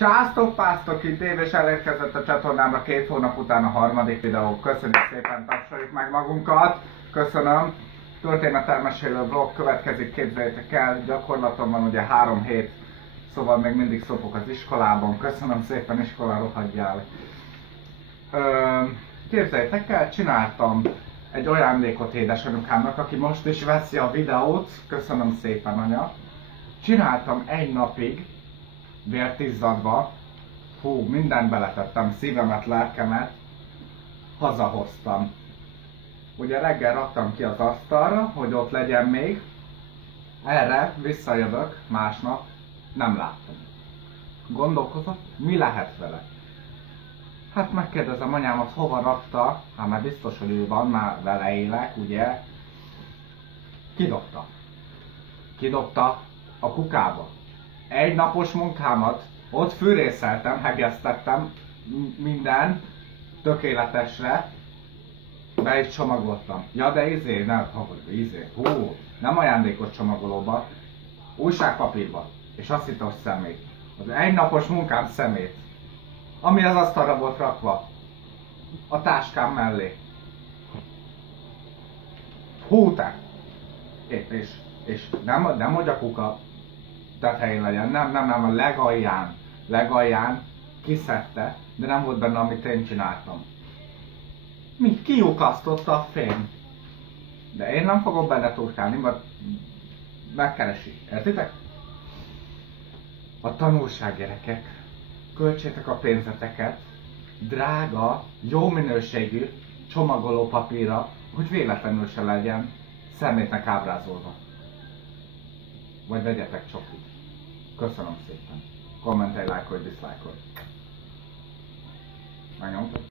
Császtok, pásztok, itt Év, és elérkezett a csatornámra 2 hónap után a harmadik videó. Köszönjük szépen, tapsoljuk meg magunkat. Köszönöm. Történetelmesélő vlog következik, képzeljétek el. Gyakorlatom van ugye 3 hét, szóval még mindig szopok az iskolában. Köszönöm szépen, iskola, rohadjál. Képzeljétek el, csináltam egy ajándékot édesanyukámnak, aki most is veszi a videót. Köszönöm szépen, anya. Csináltam egy napig, vértizzadva, hú, mindent beletettem, szívemet, lelkemet, hazahoztam. Ugye reggel raktam ki az asztalra, hogy ott legyen még, erre visszajövök másnap, nem láttam. Gondolkodott, mi lehet vele? Hát megkérdezem anyámat, hova rakta, hát már biztos, hogy ő van, már vele élek, ugye? Kidobta. Kidobta a kukába. Egy napos munkámat, ott fűrészeltem, hegesztettem minden tökéletesre, be is csomagoltam. Ja, de nem ajándékos csomagolóba, újságpapírba, és azt hittem, hogy szemét. Az egy napos munkám szemét, ami az asztalra volt rakva, a táskám mellé. Hú, te! És nem hogy a kuka tetején legyen, nem, a legalján kiszedte, de nem volt benne, amit én csináltam. Mi? Kiukasztotta a fény. De én nem fogok benne turkálni, mert megkeresi. Értitek? A tanulság, gyerekek. Költsétek a pénzeteket drága, jó minőségű csomagoló papírra, hogy véletlenül se legyen szemétnek ábrázolva. Vagy vegyetek csokit. Köszönöm szépen. Kommentelj, lájkolj, diszlájkolj. Megnyomtad?